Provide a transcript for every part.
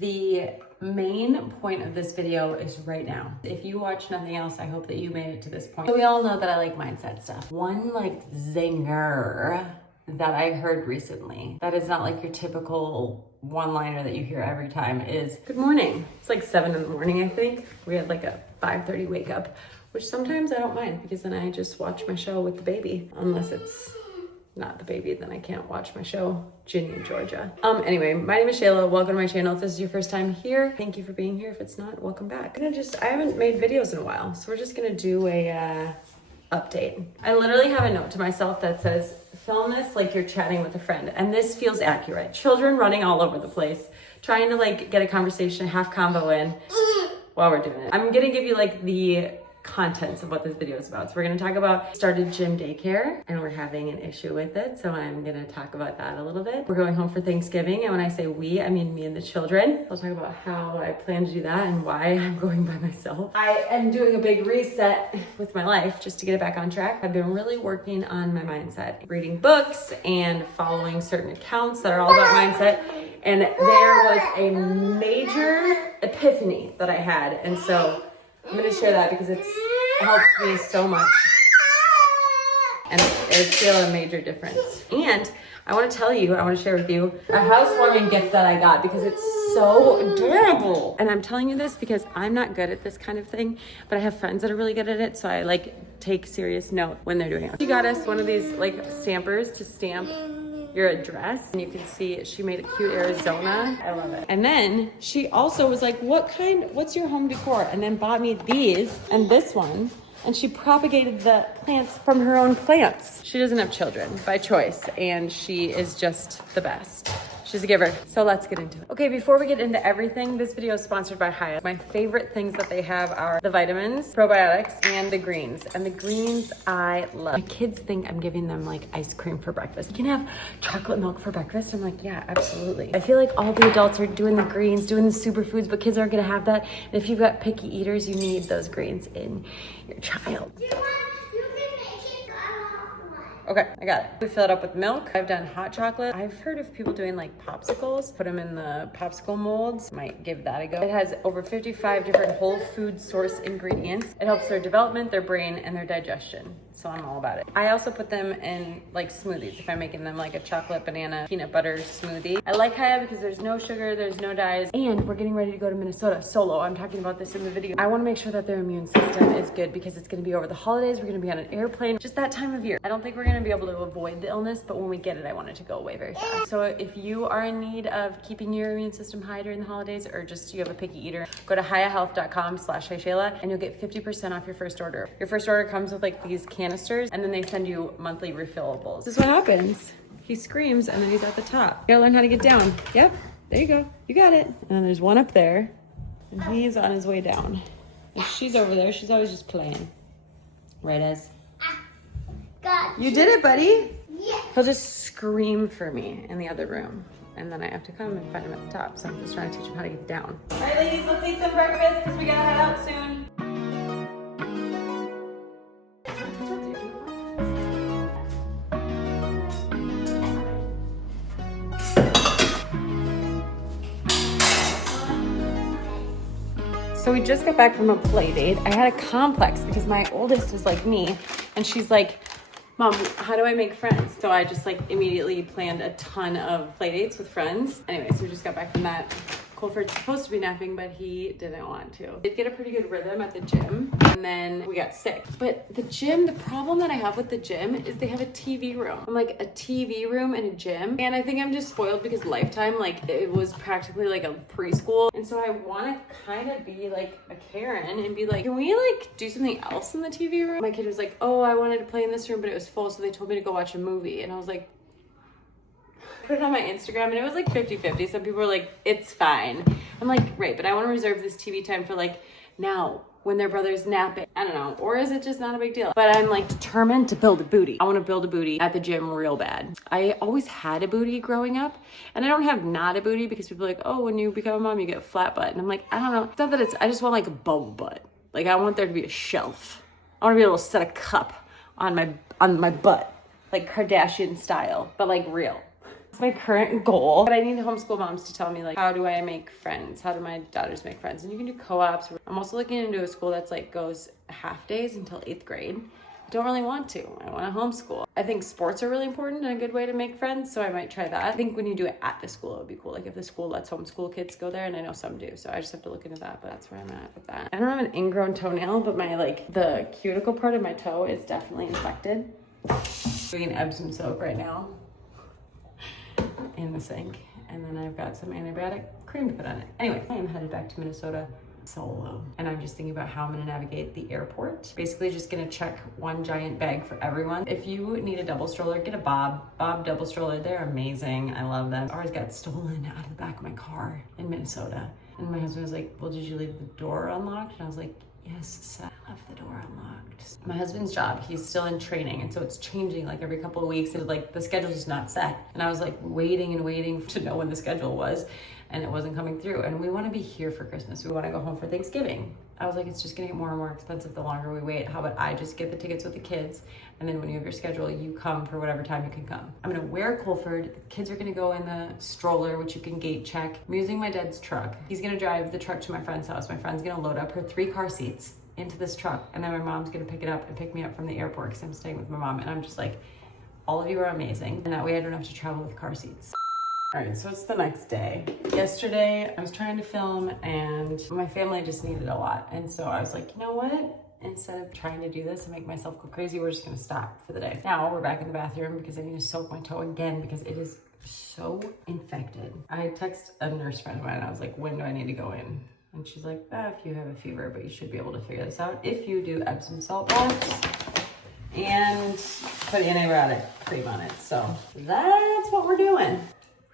The main point of this video is right now. If you watch nothing else, I hope that you made it to this point. So we all know that I like mindset stuff. One like zinger that I heard recently that is not like your typical one-liner that you hear every time is, good morning. It's like 7 in the morning, I think. We had like a 5:30 wake up, which sometimes I don't mind because then I just watch my show with the baby. Unless it's not the baby, then I can't watch my show, Ginny in Georgia. Anyway, my name is Shayla. Welcome to my channel. If this is your first time here, thank you for being here. If it's not, welcome back. I haven't made videos in a while, so we're just gonna do a update. I literally have a note to myself that says, film this like you're chatting with a friend. And this feels accurate. Children running all over the place, trying to like get a conversation, half convo in while we're doing it. I'm gonna give you like the contents of what this video is about. So we're gonna talk about started gym daycare and we're having an issue with it. So I'm gonna talk about that a little bit. We're going home for Thanksgiving. And when I say we, I mean me and the children. I'll talk about how I plan to do that and why I'm going by myself. I am doing a big reset with my life just to get it back on track. I've been really working on my mindset, reading books and following certain accounts that are all about mindset. And there was a major epiphany that I had. And so I'm gonna share that because it's helped me so much and I feel a major difference. And I wanna tell you, I wanna share with you a housewarming gift that I got because it's so adorable. And I'm telling you this because I'm not good at this kind of thing, but I have friends that are really good at it. So I like take serious note when they're doing it. She got us one of these like stampers to stamp your address, and you can see she made a cute Arizona. I love it. And then she also was like, what's your home decor? And then bought me these and this one, and she propagated the plants from her own plants. She doesn't have children by choice, and she is just the best. She's a giver. So let's get into it. Okay, before we get into everything, this video is sponsored by HEYSHAYLA. My favorite things that they have are the vitamins, probiotics, and the greens. And the greens I love. My kids think I'm giving them like ice cream for breakfast. You can have chocolate milk for breakfast. I'm like, yeah, absolutely. I feel like all the adults are doing the greens, doing the superfoods, but kids aren't gonna have that. And if you've got picky eaters, you need those greens in your child. Okay, I got it. We fill it up with milk. I've done hot chocolate. I've heard of people doing like popsicles, put them in the popsicle molds. Might give that a go. It has over 55 different whole food source ingredients. It helps their development, their brain, and their digestion. So I'm all about it. I also put them in like smoothies if I'm making them like a chocolate banana peanut butter smoothie. I like HEYSHAYLA because there's no sugar, there's no dyes, and we're getting ready to go to Minnesota solo. I'm talking about this in the video. I want to make sure that their immune system is good because it's going to be over the holidays. We're going to be on an airplane, just that time of year. I don't think we're going to be able to avoid the illness, but when we get it, I want it to go away very fast. So if you are in need of keeping your immune system high during the holidays, or just you have a picky eater, go to hiyahealth.com/HEYSHAYLA and you'll get 50% off your first order. Your first order comes with like these canisters, and then they send you monthly refillables. This is what happens. He screams and then he's at the top. You gotta learn how to get down. Yep, there you go. You got it. And then there's one up there and he's on his way down. And she's over there. She's always just playing. Right, Ez? You did it, buddy. Yeah. He'll just scream for me in the other room. And then I have to come and find him at the top. So I'm just trying to teach him how to get down. All right, ladies, let's eat some breakfast because we gotta head out soon. So we just got back from a play date. I had a complex because my oldest is like me and she's like, Mom, how do I make friends? So I just like immediately planned a ton of play dates with friends. Anyway, so we just got back from that. Colford's supposed to be napping, but he didn't want to. Did get a pretty good rhythm at the gym, and then we got sick. But the gym, the problem that I have with the gym is they have a TV room. I'm like, a TV room and a gym. And I think I'm just spoiled because Lifetime, like it was practically like a preschool. And so I want to kind of be like a Karen and be like, can we like do something else in the TV room? My kid was like, oh, I wanted to play in this room, but it was full. So they told me to go watch a movie. And I was like, put it on my Instagram and it was like 50-50. Some people were like, it's fine. I'm like, right, but I want to reserve this TV time for like now when their brother's napping. I don't know. Or is it just not a big deal? But I'm like determined to build a booty. I want to build a booty at the gym real bad. I always had a booty growing up and I don't have not a booty because people are like, oh, when you become a mom, you get a flat butt. And I'm like, I don't know. It's not that I just want like a bubble butt. Like I want there to be a shelf. I want to be able to set a cup on my butt, like Kardashian style, but like real. It's my current goal. But I need homeschool moms to tell me, like, how do I make friends? How do my daughters make friends? And you can do co-ops. I'm also looking into a school that's like goes half days until 8th grade. I don't really want to. I want to homeschool. I think sports are really important and a good way to make friends, so I might try that. I think when you do it at the school, it would be cool. Like if the school lets homeschool kids go there, and I know some do, so I just have to look into that, but that's where I'm at with that. I don't have an ingrown toenail, but my the cuticle part of my toe is definitely infected. Doing Epsom soap right now in the sink, and then I've got some antibiotic cream to put on it. Anyway, I am headed back to Minnesota solo, and I'm just thinking about how I'm gonna navigate the airport. Basically just gonna check one giant bag for everyone. If you need a double stroller, get a Bob double stroller. They're amazing. I love them. Ours got stolen out of the back of my car in Minnesota, and my husband was like, well, did you leave the door unlocked? And I was like, yes, I left the door unlocked. My husband's job, he's still in training, and so it's changing like every couple of weeks, and like the schedule's just not set. And I was like waiting and waiting to know when the schedule was, and it wasn't coming through. And we want to be here for Christmas. We want to go home for Thanksgiving. I was like, it's just gonna get more and more expensive the longer we wait. How about I just get the tickets with the kids, and then when you have your schedule, you come for whatever time you can come. I'm gonna wear Colford. The kids are gonna go in the stroller, which you can gate check. I'm using my dad's truck. He's gonna drive the truck to my friend's house. My friend's gonna load up her 3 car seats into this truck, and then my mom's gonna pick it up and pick me up from the airport because I'm staying with my mom. And I'm just like, all of you are amazing, and that way I don't have to travel with car seats. All right, so it's the next day. Yesterday, I was trying to film, and my family just needed a lot. And so I was like, you know what? Instead of trying to do this and make myself go crazy, we're just gonna stop for the day. Now we're back in the bathroom because I need to soak my toe again because it is so infected. I texted a nurse friend of mine, and I was like, when do I need to go in? And she's like, if you have a fever, but you should be able to figure this out if you do Epsom salt baths and put antibiotic cream on it. So that's what we're doing.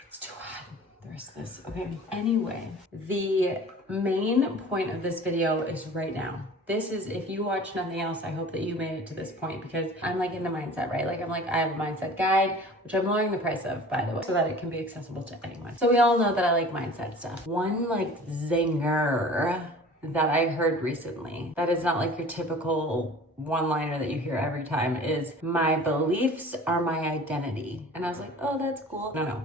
It's too hot. The rest of this. Okay. Anyway, the main point of this video is right now. This is, if you watch nothing else, I hope that you made it to this point, because I'm like in the mindset, right? Like I have a mindset guide, which I'm lowering the price of, by the way, so that it can be accessible to anyone. So we all know that I like mindset stuff. One like zinger that I heard recently that is not like your typical one-liner that you hear every time is, my beliefs are my identity. And I was like, oh, that's cool. No.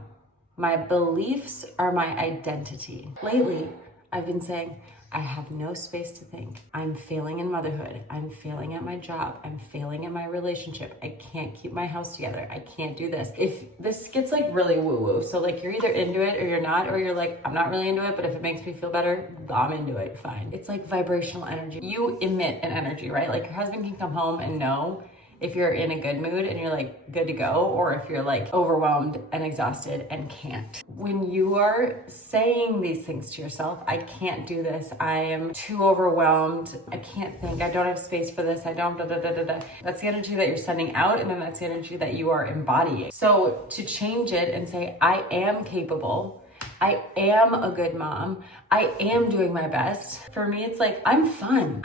My beliefs are my identity. Lately, I've been saying, I have no space to think. I'm failing in motherhood. I'm failing at my job. I'm failing at my relationship. I can't keep my house together. I can't do this. If this gets like really woo-woo, so like you're either into it or you're not, or you're like, I'm not really into it, but if it makes me feel better, I'm into it, fine. It's like vibrational energy. You emit an energy, right? Like your husband can come home and know if you're in a good mood and you're like good to go, or if you're like overwhelmed and exhausted and can't. When you are saying these things to yourself, I can't do this, I am too overwhelmed, I can't think, I don't have space for this, I don't that's the energy that you're sending out, and then that's the energy that you are embodying. So to change it and say, I am capable, I am a good mom, I am doing my best. For me, it's like, I'm fun.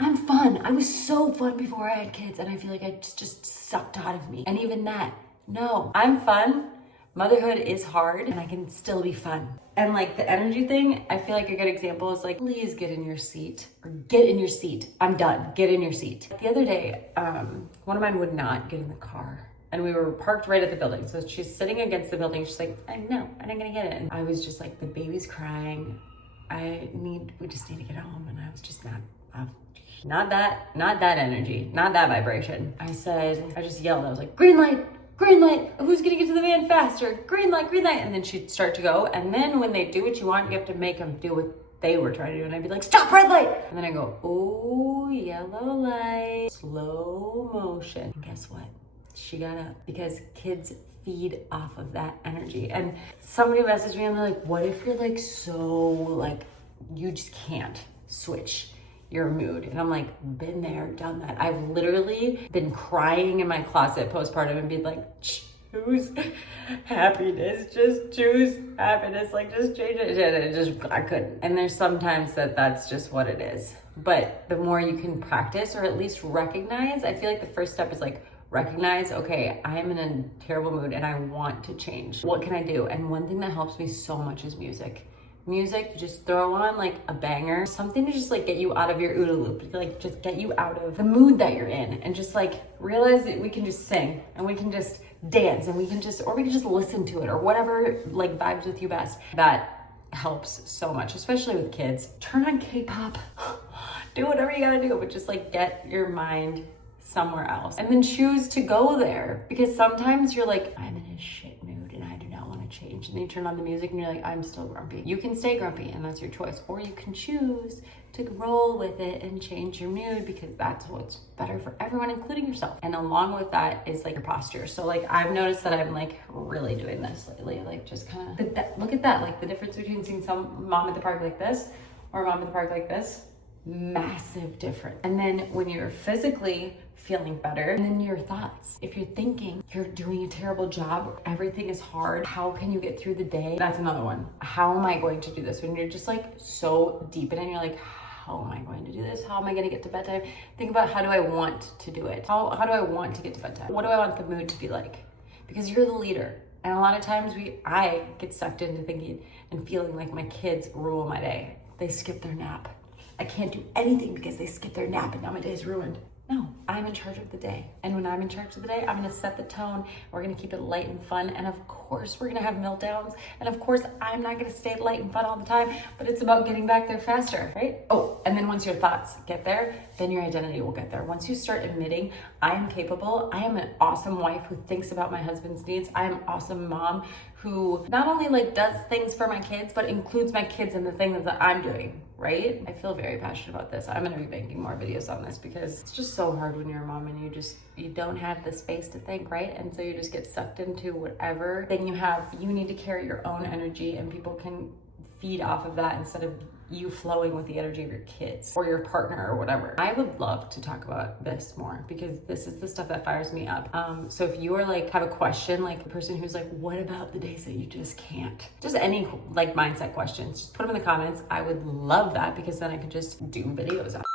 I was so fun before I had kids, and I feel like I just sucked out of me. And even that, no, I'm fun. Motherhood is hard, and I can still be fun. And like the energy thing, I feel like a good example is like, please get in your seat, or get in your seat. I'm done, get in your seat. The other day, one of mine would not get in the car. And we were parked right at the building. So she's sitting against the building. She's like, no, I'm not gonna get in. I was just like, the baby's crying. We just need to get home. And I was just not that energy, not that vibration. I just yelled. I was like, green light, who's gonna get to the van faster? Green light. And then she'd start to go. And then when they do what you want, you have to make them do what they were trying to do. And I'd be like, stop, red light. And then I go, oh, yellow light, slow motion. And guess what? She got up, because kids feed off of that energy. And somebody messaged me and they're like, what if you're like so like, you just can't switch your mood? And I'm like, been there, done that. I've literally been crying in my closet postpartum and being like, choose happiness, just choose happiness, like just change it. And I couldn't. And there's sometimes that's just what it is. But the more you can practice, or at least recognize, I feel like the first step is like, recognize, okay, I am in a terrible mood and I want to change. What can I do? And one thing that helps me so much is music. Music, you just throw on like a banger, something to just like get you out of your OODA loop, like just get you out of the mood that you're in, and just like realize that we can just sing and we can just dance and we can just listen to it or whatever like vibes with you best. That helps so much, especially with kids. Turn on K-pop, do whatever you gotta do, but just like get your mind somewhere else and then choose to go there, because sometimes you're like, I'm in a shit mood and I do not want to change, and then you turn on the music and you're like, I'm still grumpy. You can stay grumpy and that's your choice, or you can choose to roll with it and change your mood, because that's what's better for everyone, including yourself. And along with that is like your posture. So like I've noticed that I'm like really doing this lately, like just kind of look at that, like the difference between seeing some mom at the park like this or mom at the park like this, massive difference. And then when you're physically feeling better, and then your thoughts, if you're thinking you're doing a terrible job, everything is hard, how can you get through the day? That's another one. How am I going to do this? When you're just like so deep in it and you're like, how am I going to do this? How am I going to get to bedtime? Think about, how do I want to do it? How do I want to get to bedtime? What do I want the mood to be like? Because you're the leader. And a lot of times I get sucked into thinking and feeling like my kids rule my day. They skip their nap. I can't do anything because they skip their nap and now my day is ruined. No, I'm in charge of the day. And when I'm in charge of the day, I'm gonna set the tone. We're gonna keep it light and fun. And of course, we're gonna have meltdowns. And of course, I'm not gonna stay light and fun all the time, but it's about getting back there faster, right? Oh, and then once your thoughts get there, then your identity will get there. Once you start admitting, I am capable, I am an awesome wife who thinks about my husband's needs, I am an awesome mom who not only like does things for my kids, but includes my kids in the things that I'm doing, right? I feel very passionate about this. I'm gonna be making more videos on this because it's just so hard when you're a mom and you don't have the space to think, right? And so you just get sucked into whatever thing you have. You need to carry your own energy and people can feed off of that instead of you flowing with the energy of your kids or your partner or whatever. I would love to talk about this more because this is the stuff that fires me up. So if you are like, have a question, like the person who's like, what about the days that you just can't? Just any like mindset questions, just put them in the comments. I would love that because then I could just do videos on it.